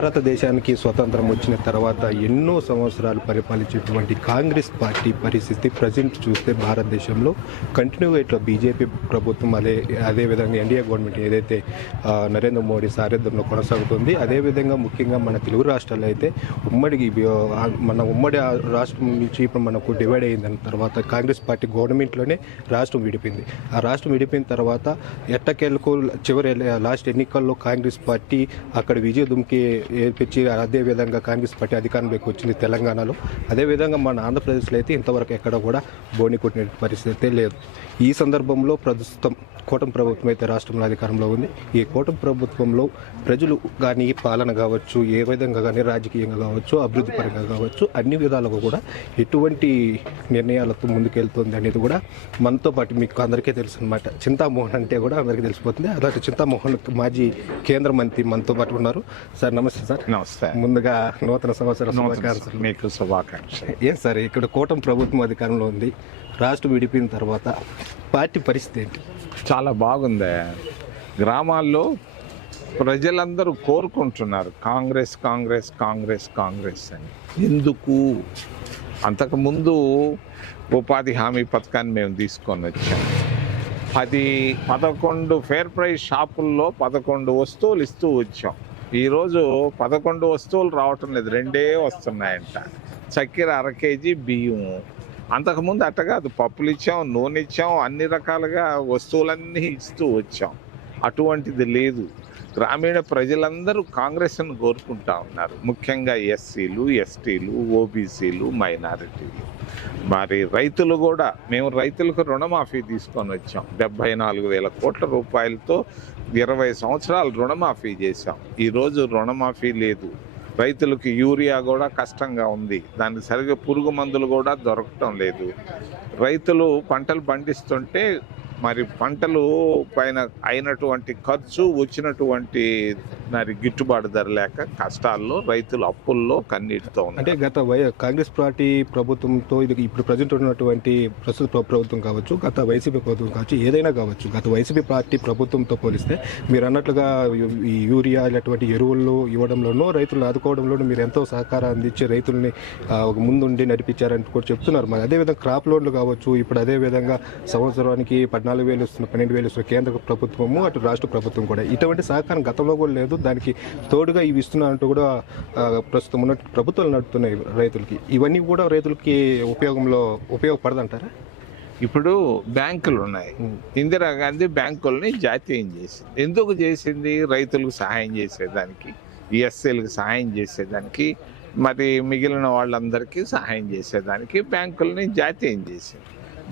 భారతదేశానికి స్వతంత్రం వచ్చిన తర్వాత ఎన్నో సంవత్సరాలు పరిపాలించేటువంటి కాంగ్రెస్ పార్టీ పరిస్థితి ప్రజెంట్ చూస్తే భారతదేశంలో కంటిన్యూగా ఇట్లా బీజేపీ ప్రభుత్వం అదేవిధంగా ఎన్డీఏ గవర్నమెంట్ ఏదైతే నరేంద్ర మోడీ సారథ్యంలో కొనసాగుతుంది. అదేవిధంగా ముఖ్యంగా మన తెలుగు రాష్ట్రాల్లో అయితే ఉమ్మడి రాష్ట్రం నుంచి ఇప్పుడు మనకు డివైడ్ అయిన తర్వాత కాంగ్రెస్ పార్టీ గవర్నమెంట్లోనే రాష్ట్రం విడిపోయింది. ఆ రాష్ట్రం విడిపోయిన తర్వాత ఎట్టకేలకు చివరి లాస్ట్ ఎన్నికల్లో కాంగ్రెస్ పార్టీ అక్కడ విజయదుంకి ఏర్పించి అదేవిధంగా కాంగ్రెస్ పార్టీ అధికారంలోకి వచ్చింది తెలంగాణలో. అదేవిధంగా మన ఆంధ్రప్రదేశ్లో అయితే ఇంతవరకు ఎక్కడ కూడా బోని కొట్టిన పరిస్థితి లేదు. ఈ సందర్భంలో ప్రస్తుతం కూటమి ప్రభుత్వం అయితే రాష్ట్రంలో అధికారంలో ఉంది. ఈ కూటమి ప్రభుత్వంలో ప్రజలు కానీ పాలన కావచ్చు, ఏ విధంగా కానీ రాజకీయంగా కావచ్చు, అభివృద్ధి పరంగా కావచ్చు, అన్ని విధాలుగా కూడా ఎటువంటి నిర్ణయాలతో ముందుకెళ్తుంది అనేది కూడా మనతో పాటు మీకు అందరికీ తెలుసు అనమాట. చింతామోహన్ అంటే కూడా అందరికీ తెలిసిపోతుంది. అలాంటి చింతామోహన్ మాజీ కేంద్ర మంత్రి మనతో పాటు ఉన్నారు. సార్ నమస్తే సార్. నమస్తే. ముందుగా నూతన సంవత్సర శుభాకాంక్షలు. మీకు శుభాకాంక్షలు. ఏం సార్, ఇక్కడ కూటమి ప్రభుత్వం అధికారంలో ఉంది, రాష్ట్రం విడిపోయిన తర్వాత పార్టీ పరిస్థితి ఏంటి? చాలా బాగుంది. గ్రామాల్లో ప్రజలందరూ కోరుకుంటున్నారు కాంగ్రెస్ కాంగ్రెస్ కాంగ్రెస్ కాంగ్రెస్ అని. ఎందుకు? అంతకుముందు ఉపాధి హామీ పథకాన్ని మేము తీసుకొని వచ్చాము. 11 ఫేర్ ప్రైస్ షాపుల్లో 11 వస్తువులు ఇస్తూ వచ్చాం. ఈరోజు 11 వస్తువులు రావటం లేదు, 2 వస్తున్నాయంట. చక్కెర 1 కేజీ, బియ్యం. అంతకుముందు అట్ట కాదు, పప్పులు ఇచ్చాం, నూనె ఇచ్చాం, అన్ని రకాలుగా వస్తువులన్నీ ఇస్తూ వచ్చాం. అటువంటిది లేదు. గ్రామీణ ప్రజలందరూ కాంగ్రెస్ను కోరుకుంటా ఉన్నారు. ముఖ్యంగా ఎస్సీలు, ఎస్టీలు, ఓబీసీలు, మైనారిటీలు. మరి రైతులు కూడా, మేము రైతులకు రుణమాఫీ తీసుకొని వచ్చాం. 74,000 కోట్ల రూపాయలతో 20 సంవత్సరాలు రుణమాఫీ చేశాం. ఈరోజు రుణమాఫీ లేదు. రైతులకు యూరియా కూడా కష్టంగా ఉంది. దానికి సరిగ్గా పురుగు మందులు కూడా దొరకటం లేదు. రైతులు పంటలు పండిస్తుంటే మరి పంటలు పైన అయినటువంటి ఖర్చు, వచ్చినటువంటి మరి గిట్టుబాటు ధర లేక కష్టాల్లో రైతులు అప్పుల్లో కన్నీటితో ఉన్నారు. అంటే గత కాంగ్రెస్ పార్టీ ప్రభుత్వంతో ఇప్పుడు ప్రజెంట్ ఉన్నటువంటి ప్రస్తుత ప్రభుత్వం కావచ్చు, గత వైసీపీ ప్రభుత్వం కావచ్చు, ఏదైనా కావచ్చు, గత వైసీపీ పార్టీ ప్రభుత్వంతో పోలిస్తే మీరు అన్నట్లుగా ఈ యూరియా ఇలాంటి ఎరువులు ఇవ్వడంలోనూ, రైతులను ఆదుకోవడంలోనూ మీరు ఎంతో సహకారం అందించి రైతుల్ని ముందుండి నడిపించారని కూడా చెప్తున్నారు. మరి అదేవిధంగా క్రాప్ లోన్లు కావచ్చు, ఇప్పుడు అదేవిధంగా సంవత్సరానికి 14,000 ఇస్తున్న, 12,000 ఇస్తున్న కేంద్ర ప్రభుత్వము, అటు రాష్ట్ర ప్రభుత్వం కూడా ఇటువంటి సహకారం గతంలో కూడా లేదు. దానికి తోడుగా ఇవి ఇస్తున్నట్టు కూడా ప్రస్తుతం ఉన్న ప్రభుత్వాలు నడుపుతున్నాయి రైతులకి. ఇవన్నీ కూడా రైతులకి ఉపయోగపడదంటారా? ఇప్పుడు బ్యాంకులు ఉన్నాయి. ఇందిరాగాంధీ బ్యాంకుల్ని జాతీయం చేసింది. ఎందుకు చేసింది? రైతులకు సహాయం చేసేదానికి, ఎస్సీలకు సహాయం చేసేదానికి, మరి మిగిలిన వాళ్ళందరికీ సహాయం చేసేదానికి బ్యాంకుల్ని జాతీయం చేసింది.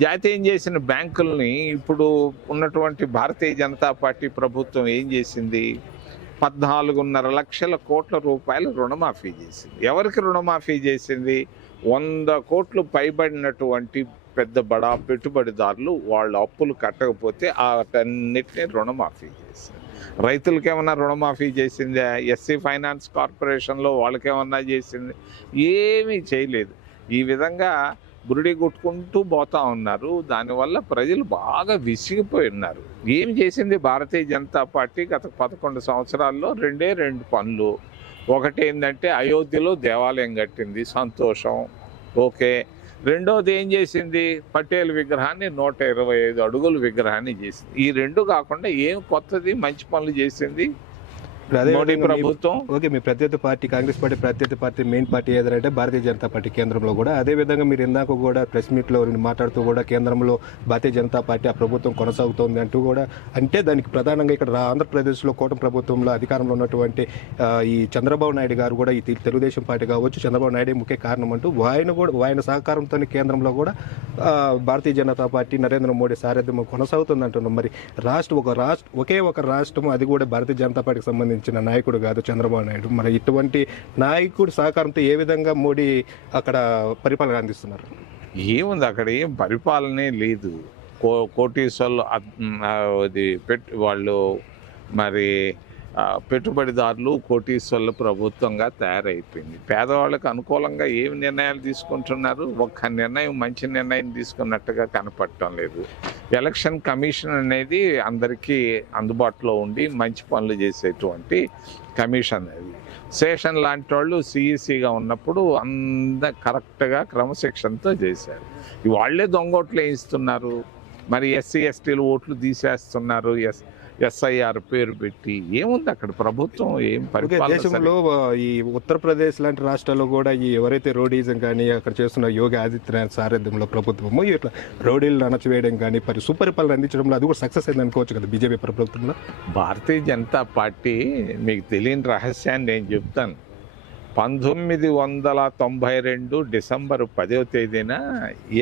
జాతీయం చేసిన బ్యాంకుల్ని ఇప్పుడు ఉన్నటువంటి భారతీయ జనతా పార్టీ ప్రభుత్వం ఏం చేసింది? 14.5 లక్షల కోట్ల రూపాయలు రుణమాఫీ చేసింది. ఎవరికి రుణమాఫీ చేసింది? 100 కోట్లు పైబడినటువంటి పెద్ద బడా పెట్టుబడిదారులు వాళ్ళు అప్పులు కట్టకపోతే వాటన్నిటిని రుణమాఫీ చేసింది. రైతులకి ఏమన్నా రుణమాఫీ చేసిందా? ఎస్సీ ఫైనాన్స్ కార్పొరేషన్లో వాళ్ళకేమన్నా చేసింది? ఏమీ చేయలేదు. ఈ విధంగా బురిడి కొట్టుకుంటూ పోతా ఉన్నారు. దానివల్ల ప్రజలు బాగా విసిగిపోయి ఉన్నారు. ఏం చేసింది భారతీయ జనతా పార్టీ గత 11 సంవత్సరాల్లో? 2 పనులు. ఒకటి ఏంటంటే అయోధ్యలో దేవాలయం కట్టింది, సంతోషం, ఓకే. రెండోది ఏం చేసింది? పటేల్ విగ్రహాన్ని 125 అడుగుల విగ్రహాన్ని చేసింది. ఈ 2 కాకుండా ఏం కొత్తది మంచి పనులు చేసింది మోడీ ప్రభుత్వం? ఓకే, మీ ప్రత్యర్థి పార్టీ కాంగ్రెస్ పార్టీ ప్రత్యర్థి పార్టీ మెయిన్ పార్టీ ఏదంటే భారతీయ జనతా పార్టీ కేంద్రంలో కూడా. అదేవిధంగా మీరు ఇందాక కూడా ప్రెస్ మీట్లో మాట్లాడుతూ కూడా కేంద్రంలో భారతీయ జనతా పార్టీ ఆ ప్రభుత్వం కొనసాగుతోంది అంటూ కూడా, అంటే దానికి ప్రధానంగా ఇక్కడ ఆంధ్రప్రదేశ్లో కూటమి ప్రభుత్వంలో అధికారంలో ఉన్నటువంటి ఈ చంద్రబాబు నాయుడు గారు కూడా, ఈ తెలుగుదేశం పార్టీ కావచ్చు, చంద్రబాబు నాయుడే ముఖ్య కారణం అంటూ ఆయన సహకారంతో కేంద్రంలో కూడా భారతీయ జనతా పార్టీ నరేంద్ర మోడీ సారథ్యం కొనసాగుతుంది అంటున్నాం. మరి ఒకే ఒక రాష్ట్రం, అది కూడా భారతీయ జనతా పార్టీకి సంబంధించి నాయకుడు కాదు చంద్రబాబు నాయుడు. మరి ఇటువంటి నాయకుడు సహకారంతో ఏ విధంగా మోడీ అక్కడ పరిపాలన అందిస్తున్నారు? ఏముంది, అక్కడ ఏం పరిపాలనే లేదు. కోటీశ్వర్లు వాళ్ళు మరి పెట్టుబడిదారులు కోటీశ్వర్ల ప్రభుత్వంగా తయారైపోయింది. పేదవాళ్ళకు అనుకూలంగా ఏమి నిర్ణయాలు తీసుకుంటున్నారు? ఒక్క నిర్ణయం మంచి నిర్ణయం తీసుకున్నట్టుగా కనపడటం లేదు. ఎలక్షన్ కమిషన్ అనేది అందరికీ అందుబాటులో ఉండి మంచి పనులు చేసేటువంటి కమిషన్ అది. శేషన్ లాంటి వాళ్ళు సిఈసిగా ఉన్నప్పుడు కరెక్ట్గా క్రమశిక్షణతో చేశారు. వాళ్ళే దొంగోట్లు వేయిస్తున్నారు. మరి ఎస్సీ ఎస్టీలు ఓట్లు తీసేస్తున్నారు ఎస్ఐఆర్ పేరు పెట్టి. ఏముంది అక్కడ ప్రభుత్వం? ఏం పరిపాలన? దేశంలో ఈ ఉత్తరప్రదేశ్ లాంటి రాష్ట్రాల్లో కూడా ఈ ఎవరైతే రోడీజం కానీ అక్కడ చేస్తున్న యోగి ఆదిత్యనాథ్ సారథ్యంలో ప్రభుత్వము ఇట్లా రోడీలను అణచివేయడం కానీ సుపరిపాలన అందించడంలో అది కూడా సక్సెస్ అయింది అనుకోవచ్చు కదా బీజేపీ ప్రభుత్వంలో. భారతీయ జనతా పార్టీ, మీకు తెలియని రహస్యాన్ని నేను చెప్తాను. 1992 డిసెంబర్ 10వ తేదీన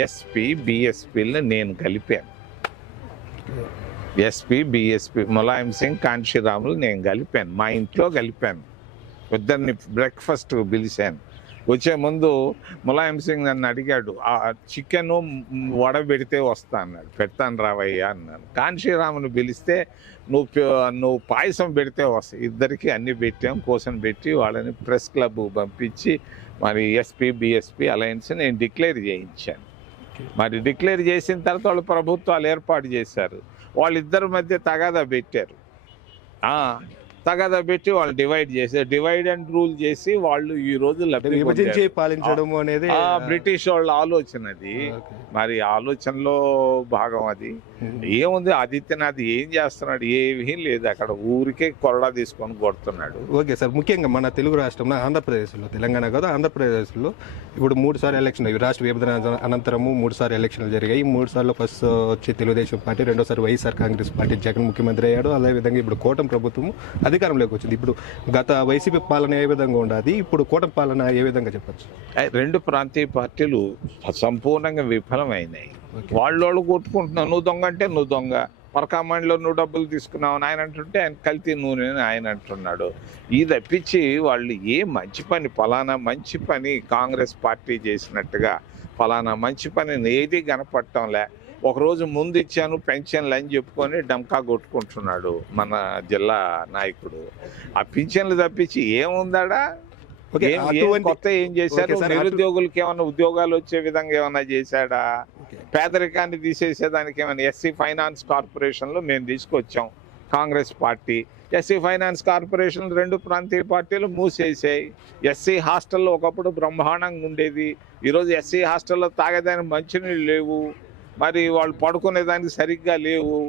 ఎస్పీ బీఎస్పీలను నేను కలిపాను. ఎస్పీ బీఎస్పీ ములాయం సింగ్ కాంశీరాములు నేను కలిపాను. మా ఇంట్లో కలిపాను. ఇద్దరిని బ్రేక్ఫాస్ట్ పిలిచాను. వచ్చే ముందు ములాయం సింగ్ నన్ను అడిగాడు, ఆ చికెన్ వడ పెడితే వస్తా అన్నాడు. పెడతాను రావయ్యా అన్నాను. కాంశీరామును పిలిస్తే నువ్వు పాయసం పెడితే వస్తాయి. ఇద్దరికి అన్ని పెట్టాం. కోసం పెట్టి వాళ్ళని ప్రెస్ క్లబ్ పంపించి మరి ఎస్పీ బీఎస్పీ అలయన్స్ నేను డిక్లేర్ చేయించాను. మరి డిక్లేర్ చేసిన తర్వాత వాళ్ళు ప్రభుత్వాలు ఏర్పాటు చేశారు. వాళ్ళిద్దరి మధ్య తగాదా పెట్టారు. తగాదా పెట్టి వాళ్ళు డివైడ్ అండ్ రూల్ చేసి వాళ్ళు ఈ రోజు విభజించి పాలించడం అనేది బ్రిటిష్ వాళ్ళ ఆలోచన. అది మరి ఆలోచనలో భాగం. అది ఏముంది, ఆదిత్యనాథ్ ఏం చేస్తున్నాడు? ఏమీ లేదు. అక్కడ ఊరికే కొరడా తీసుకొని కొడుతున్నాడు. ఓకే సార్, ముఖ్యంగా మన తెలుగు రాష్ట్రంలో ఆంధ్రప్రదేశ్లో, తెలంగాణ కాదు ఆంధ్రప్రదేశ్లో ఇప్పుడు 3 సార్లు ఎలక్షన్ అయ్యి రాష్ట్ర విభజన అనంతరము 3 సార్లు ఎలక్షన్లు జరిగాయి. 3 సార్లు ఫస్ట్ వచ్చి తెలుగుదేశం పార్టీ, రెండోసారి వైఎస్ఆర్ కాంగ్రెస్ పార్టీ, జగన్ ముఖ్యమంత్రి అయ్యాడు. అదేవిధంగా ఇప్పుడు కూటమి ప్రభుత్వం అధికారంలోకి వచ్చింది. ఇప్పుడు గత వైసీపీ పాలన ఏ విధంగా ఉండదు, ఇప్పుడు కూటమి పాలన ఏ విధంగా చెప్పచ్చు? 2 ప్రాంతీయ పార్టీలు సంపూర్ణంగా విఫలమైనాయి. వాళ్ళు కొట్టుకుంటున్నావు. నువ్వు దొంగ అంటే నువ్వు దొంగ, పరకామండిలో నువ్వు డబ్బులు తీసుకున్నావు ఆయన అంటుంటే ఆయన కల్తీ నూనె ఆయన అంటున్నాడు. ఇది తప్పించి వాళ్ళు ఏ మంచి పని, ఫలానా మంచి పని కాంగ్రెస్ పార్టీ చేసినట్టుగా ఫలానా మంచి పని ఏది కనపడటంలే. ఒకరోజు ముందు ఇచ్చాను పెన్షన్లు అని చెప్పుకొని డమ్కా కొట్టుకుంటున్నాడు మన జిల్లా నాయకుడు. ఆ పింఛన్లు తప్పించి ఏముందాడా? కొత్త ఏం చేశారు? నిరుద్యోగులకి ఏమన్నా ఉద్యోగాలు వచ్చే విధంగా ఏమన్నా చేశాడా? పేదరికాన్ని తీసేసేదానికి ఏమైనా ఎస్సీ ఫైనాన్స్ కార్పొరేషన్లో మేము తీసుకొచ్చాం Congress party. SC finance corporation 2 ప్రాంతీయ పార్టీలు మూసేసాయి. ఎస్సీ హాస్టల్లో ఒకప్పుడు బ్రహ్మాండంగా ఉండేది. ఈరోజు ఎస్సీ హాస్టల్లో తాగేదానికి మంచినీళ్ళు లేవు. మరి వాళ్ళు పడుకునేదానికి సరిగ్గా లేవు.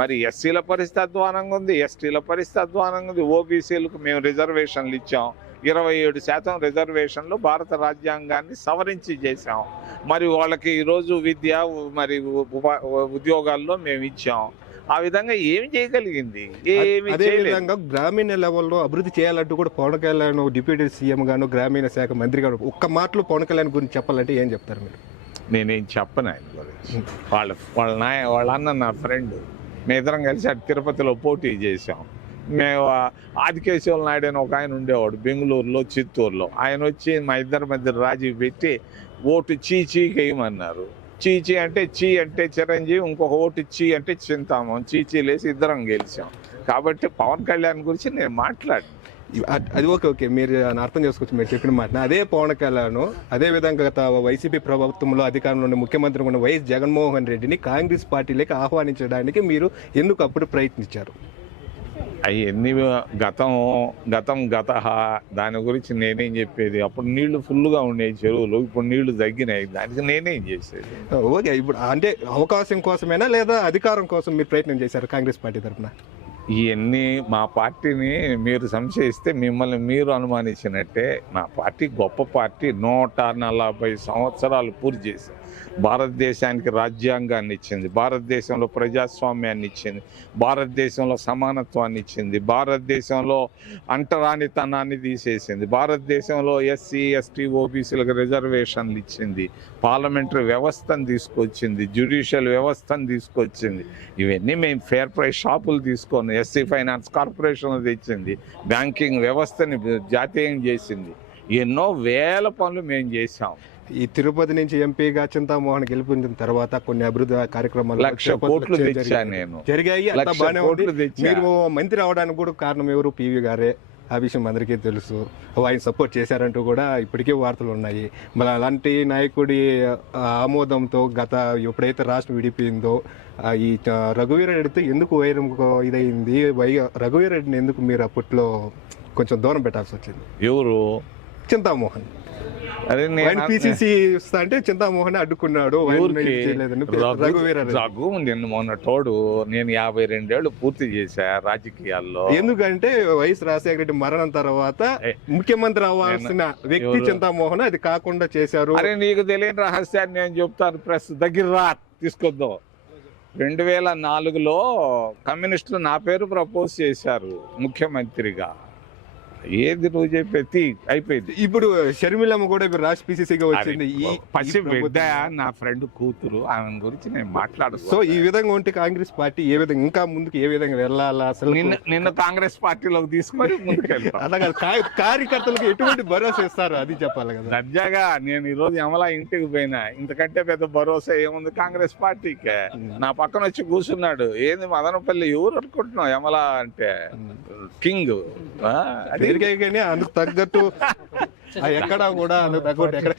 మరి ఎస్సీల పరిస్థితి అధ్వానంగా ఉంది, ఎస్టీల పరిస్థితి అధ్వానంగా ఉంది. ఓబీసీలకు మేము రిజర్వేషన్లు ఇచ్చాం. 27% రిజర్వేషన్లు భారత రాజ్యాంగాన్ని సవరించి చేశాం. మరి వాళ్ళకి ఈరోజు విద్య మరి ఉద్యోగాల్లో మేము ఇచ్చాం. ఆ విధంగా ఏమి చేయగలిగింది? ఏమి చేయలేదు. గ్రామీణ లెవెల్లో అభివృద్ధి చేయాలంటూ కూడా పవన్ కళ్యాణ్ డిప్యూటీ సీఎం గాను గ్రామీణ శాఖ మంత్రి గారు ఒక్క మాటలో పవన్ కళ్యాణ్ గురించి చెప్పాలంటే ఏం చెప్తారు మీరు? నేనేం చెప్పను ఆయన గురించి. వాళ్ళ అన్న నా ఫ్రెండ్, మేమిద్దరం కలిసి అటు తిరుపతిలో పోటీ చేసాం. మేము ఆదికేశవ నాయుడు అని ఒక ఆయన ఉండేవాడు బెంగళూరులో, చిత్తూరులో. ఆయన వచ్చి మా ఇద్దరి మధ్య రాజీ పెట్టి ఓటు చీచీకి వేయమన్నారు. చీచీ అంటే అంటే చిరంజీవి, ఇంకొక ఓటు చీ అంటే చింతామం. చీచీలేసి ఇద్దరం గెలిచాం. కాబట్టి పవన్ కళ్యాణ్ గురించి నేను మాట్లాడాను. అది ఓకే, మీరు అర్థం చేసుకోవచ్చు మీరు చెప్పిన మాట. అదే పవన్ కళ్యాణ్ అదే విధంగా గత వైసీపీ ప్రభుత్వంలో అధికారంలో ఉన్న ముఖ్యమంత్రి ఉన్న వైఎస్ జగన్మోహన్ రెడ్డిని కాంగ్రెస్ పార్టీలోకి ఆహ్వానించడానికి మీరు ఎందుకు అప్పుడు ప్రయత్నించారు? అవన్నీ గతం దాని గురించి నేనేం చెప్పేది? అప్పుడు నీళ్లు ఫుల్గా ఉండేవి చెరువులు, ఇప్పుడు నీళ్లు తగ్గినాయి. దానికి నేనేం చేసేది? ఓకే, ఇప్పుడు అంటే అవకాశం కోసమేనా లేదా అధికారం కోసం మీరు ప్రయత్నం చేశారు కాంగ్రెస్ పార్టీ తరఫున? ఇవన్నీ మా పార్టీని మీరు సంశయిస్తే మిమ్మల్ని మీరు అనుమానించినట్టే. మా పార్టీ గొప్ప పార్టీ. 140 సంవత్సరాలు పూర్తి చేశారు. భారతదేశానికి రాజ్యాంగాన్ని ఇచ్చింది, భారతదేశంలో ప్రజాస్వామ్యాన్ని ఇచ్చింది, భారతదేశంలో సమానత్వాన్ని ఇచ్చింది, భారతదేశంలో అంటరానితనాన్ని తీసేసింది, భారతదేశంలో ఎస్సీ ఎస్టీ ఓబీసీలకు రిజర్వేషన్లు ఇచ్చింది, పార్లమెంటరీ వ్యవస్థను తీసుకొచ్చింది, జ్యుడిషియల్ వ్యవస్థను తీసుకొచ్చింది. ఇవన్నీ మేము ఫేర్ ప్రైస్ షాపులు తీసుకొని ఎస్సీ ఫైనాన్స్ కార్పొరేషన్లు తెచ్చింది, బ్యాంకింగ్ వ్యవస్థని జాతీయం చేసింది. ఎన్నో వేల పనులు మేము చేసాం. ఈ తిరుపతి నుంచి ఎంపీగా చింతామోహన్ గెలిపించిన తర్వాత కొన్ని అభివృద్ధి కార్యక్రమాలు 1,00,000 కోట్లు తెచ్చా నేను. జరిగాయి, అంతా 1,00,000 బాగానే ఉంది. కోట్లు తెచ్చా. మీరు మంత్రి అవడానికి కూడా కారణం ఎవరు? పివి గారే. ఆ విషయం అందరికీ తెలుసు. ఆయన సపోర్ట్ చేశారంటూ కూడా ఇప్పటికే వార్తలు ఉన్నాయి. మళ్ళీ అలాంటి నాయకుడి ఆమోదంతో ఎప్పుడైతే రాష్ట్రం విడిపోయిందో ఈ రఘువీరారెడ్డితో ఎందుకు వైరం ఇదైంది? రఘువీరారెడ్డిని ఎందుకు మీరు అప్పట్లో కొంచెం దూరం పెట్టాల్సి వచ్చింది? ఎవరు? చింతామోహన్. అదే ఆయన పిసిసి అంటే చింతామోహన్ అడ్డుకున్నాడు. రఘు నిన్న మొన్న తోడు నేను 52 ఏళ్ళు పూర్తి చేశా రాజకీయాల్లో. ఎందుకంటే వైఎస్ రాజశేఖర రెడ్డి మరణం తర్వాత ముఖ్యమంత్రి అవ్వాల్సిన వ్యక్తి చింతామోహన్, అది కాకుండా చేశారు. అరే నీకు తెలియని రహస్యాన్ని నేను చెప్తాను, ప్రెస్ దగ్గర రా తీసుకొద్దాం. 2004లో కమ్యూనిస్టులు నా పేరు ప్రపోజ్ చేశారు ముఖ్యమంత్రిగా. ఏది నువ్వు చెప్పేది అయిపోయింది. ఇప్పుడు షర్మిలమ్మ కూడా ఇప్పుడు రాష్ట్ర పిసిసిగా వచ్చింది. పసి బిడ్డ నా ఫ్రెండ్ కూతురు, ఆమె గురించి నేను మాట్లాడు. సో ఈ విధంగా ఉంటే కాంగ్రెస్ పార్టీ ఏ విధంగా ఇంకా ముందుకు ఏ విధంగా వెళ్ళాలా? అసలు నిన్న కాంగ్రెస్ పార్టీలోకి తీసుకొని ముందుకెళ్తాను. అలాగే కార్యకర్తలకు ఎటువంటి భరోసా ఇస్తారు అది చెప్పాలి కదా. దర్జాగా నేను ఈ రోజు యమలా ఇంటికి పోయినా, ఇంతకంటే పెద్ద భరోసా ఏముంది కాంగ్రెస్ పార్టీకే? నా పక్కన వచ్చి కూర్చున్నాడు. ఏంది మదనపల్లి ఎవరు అనుకుంటున్నావు? యమలా అంటే కింగ్. అందుకు తగ్గట్టు ఎక్కడా కూడా అందుకు తగ్గట్టు ఎక్కడ